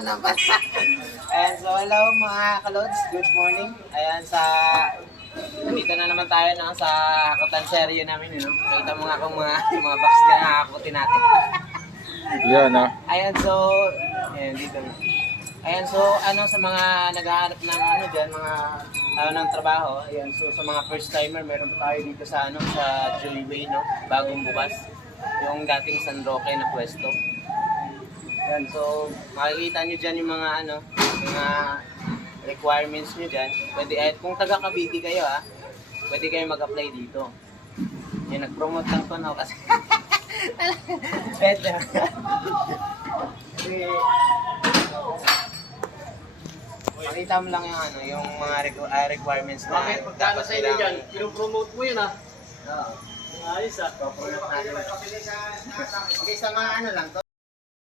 naman. Ayan, so hello mga kalods, good morning. Ayan, dito na naman tayo no, sa hakutan serye namin. You know? Nakita mo nga kung mga box na nakakutin natin. Yan, ah. Ayan, so, ayan, dito na. Ayan, so, sa mga naghahanap ng dyan, mga, ng trabaho, ayan, so, sa mga first timer, meron pa tayo dito sa, sa Jollibee, no, bagong bukas, yung dating San Roque na pwesto. Ayan, so, makikita nyo dyan yung mga, mga requirements nyo dyan. Pwede, kung taga Cavite kayo, pwede kayo mag-apply dito. Yan, nag-promote lang to, no, kasi, pwede. Makita mo lang yung mga requirements na Bakit? Pagkano sa inyo dyan? Pinopromote mo yun Oo. Ayos Promote natin. Okay, sa mga lang to.